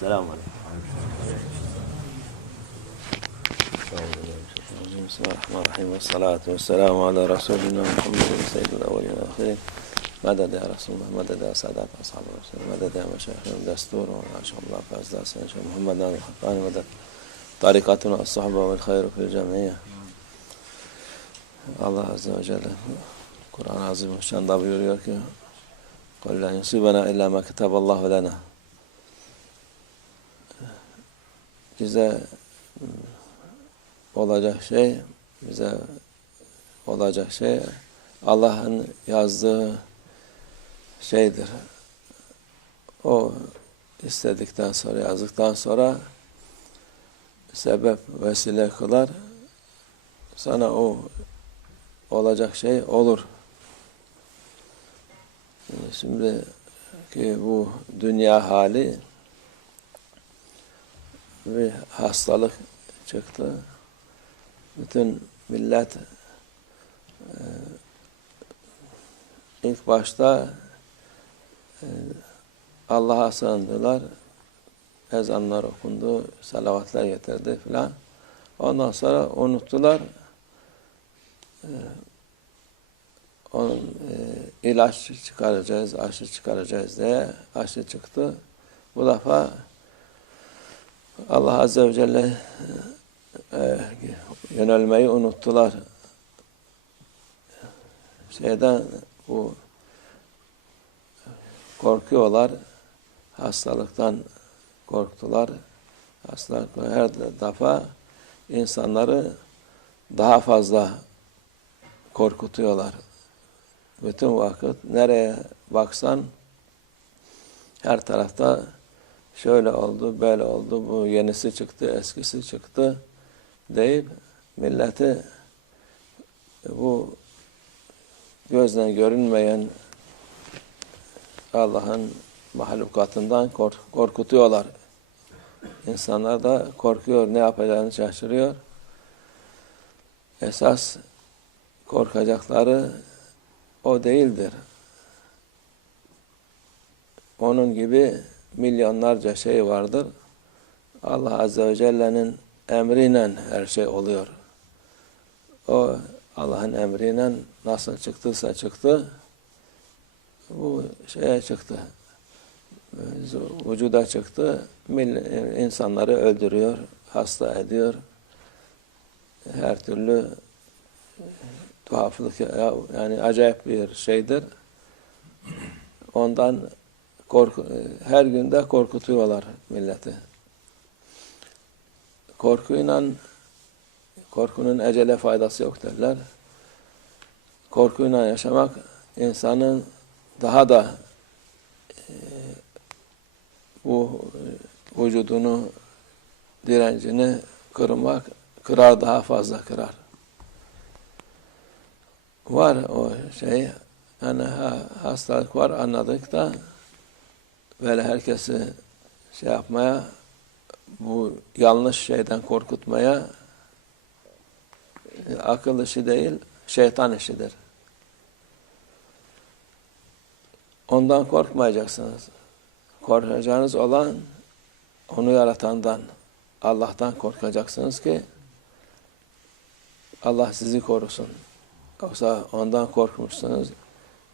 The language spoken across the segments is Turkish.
Selamun Aleyküm. Bismillahirrahmanirrahim. Ve salatu ve selamu ala Resulina Muhammedin seyyidil evvelin ve ahirin. Meded ya Resulullah, meded ya Sadat Ashab-ı Resulullah, meded ya meşayihim destur ve maşallah fazla sen şey Muhammed'den ve hakkani meded. Tarikatuna as-sahba vel hayru fil cemiyye. Allah Azze ve Celle Kur'an-ı Azimüşşan'da buyuruyor ki قُلْ لَنْ يُصِيبَنَا اِلَّا مَا كَتَبَ اللّٰهُ لَنَا Bize mm, olacak şey, bize olacak şey Allah'ın yazdığı şeydir. O istedikten sonra, yazdıktan sonra sebep vesile kılar. Sana o olacak şey olur. Şimdi ki bu dünya hali bir hastalık çıktı. Bütün millet e, ilk başta e, Allah'a sığındılar. Ezanlar okundu, salavatlar getirdi filan. Ondan sonra unuttular. E, onun e, ilaç çıkaracağız, aşı çıkaracağız diye aşı çıktı. Bu defa Allah Azze ve Celle e, yönelmeyi unuttular. Şeyden bu korkuyorlar. Hastalıktan korktular. Hastalık her defa insanları daha fazla korkutuyorlar. Bütün vakit nereye baksan her tarafta şöyle oldu, böyle oldu, bu yenisi çıktı, eskisi çıktı deyip milleti bu gözden görünmeyen Allah'ın mahlukatından kork korkutuyorlar. İnsanlar da korkuyor, ne yapacağını şaşırıyor. Esas korkacakları o değildir. Onun gibi milyonlarca şey vardır. Allah Azze ve Celle'nin emriyle her şey oluyor. O Allah'ın emriyle nasıl çıktıysa çıktı, bu şeye çıktı. Vücuda çıktı, insanları öldürüyor, hasta ediyor. Her türlü tuhaflık yani acayip bir şeydir. Ondan korku, her günde korkutuyorlar milleti. Korkuyla korkunun ecele faydası yok derler. Korkuyla yaşamak insanın daha da e, bu vücudunu direncini kırmak kırar daha fazla kırar var o şey. Yani ha, hastalık var anladık da böyle herkesi şey yapmaya bu yanlış şeyden korkutmaya e, akıl işi değil şeytan işidir. Ondan korkmayacaksınız. Korkacağınız olan onu yaratandan, Allah'tan korkacaksınız ki Allah sizi korusun. Yoksa ondan korkmuşsunuz.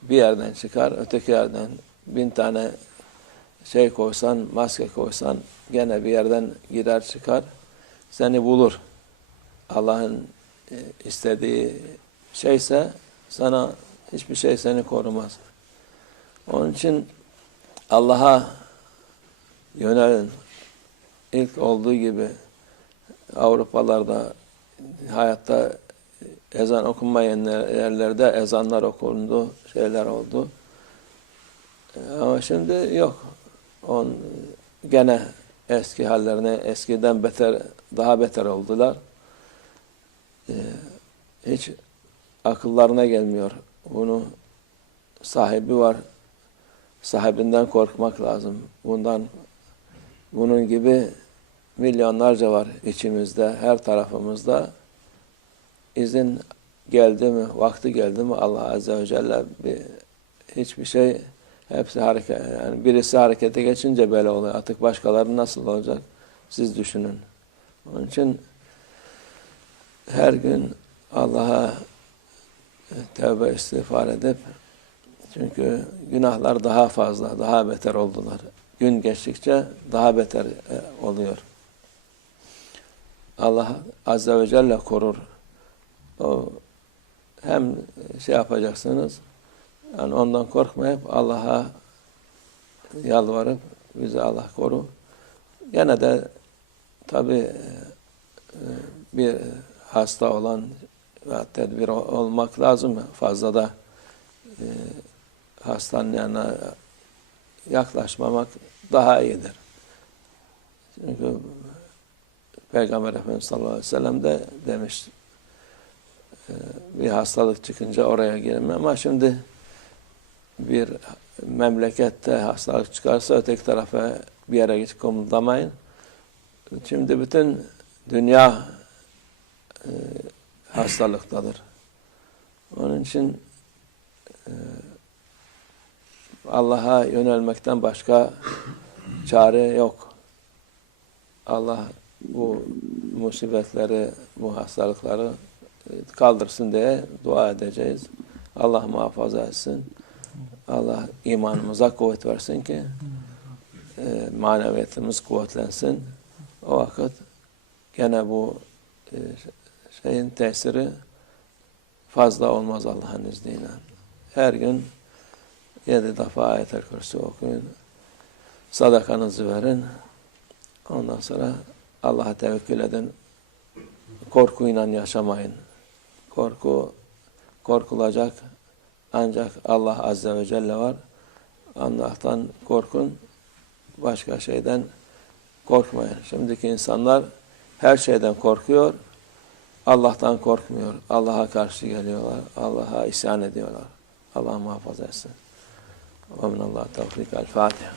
Bir yerden çıkar, öteki yerden bin tane şey koysan, maske koysan gene bir yerden girer çıkar. Seni bulur. Allah'ın e, istediği şeyse sana hiçbir şey seni korumaz. Onun için Allah'a yönelin. İlk olduğu gibi Avrupalarda hayatta ezan okunmayan yerlerde ezanlar okundu, şeyler oldu. Ama şimdi yok. On gene eski hallerine eskiden beter, daha beter oldular. Ee, hiç akıllarına gelmiyor. Bunu sahibi var. Sahibinden korkmak lazım. Bundan bunun gibi milyonlarca var içimizde, her tarafımızda izin geldi mi, vakti geldi mi Allah Azze ve Celle bir, hiçbir şey Hepsi hareket, yani birisi harekete geçince böyle oluyor. Artık başkaları nasıl olacak? Siz düşünün. Onun için her gün Allah'a tevbe istiğfar edip çünkü günahlar daha fazla, daha beter oldular. Gün geçtikçe daha beter e, oluyor. Allah Azze ve Celle korur. O hem şey yapacaksınız, yani ondan korkmayıp Allah'a yalvarıp bizi Allah koru. Gene de tabi bir hasta olan ve tedbir olmak lazım. Fazla da e, hastanın yanına yaklaşmamak daha iyidir. Çünkü Peygamber Efendimiz sallallahu aleyhi ve sellem de demiş e, bir hastalık çıkınca oraya girin ama şimdi bir memlekette hastalık çıkarsa öteki tarafa bir yere gidip komutlamayın. Şimdi bütün dünya e, hastalıktadır. Onun için e, Allah'a yönelmekten başka çare yok. Allah bu musibetleri, bu hastalıkları kaldırsın diye dua edeceğiz. Allah muhafaza etsin. Allah imanımıza kuvvet versin ki e, maneviyatımız kuvvetlensin. O vakit gene bu e, şeyin tesiri fazla olmaz Allah'ın izniyle. Her gün yedi defa ayet-el kürsü okuyun. Sadakanızı verin. Ondan sonra Allah'a tevekkül edin. Korkuyla yaşamayın. Korku korkulacak ancak Allah Azze ve Celle var. Allah'tan korkun. Başka şeyden korkmayın. Şimdiki insanlar her şeyden korkuyor. Allah'tan korkmuyor. Allah'a karşı geliyorlar. Allah'a isyan ediyorlar. Allah muhafaza etsin. Ve minallah tevfik. El Fatiha.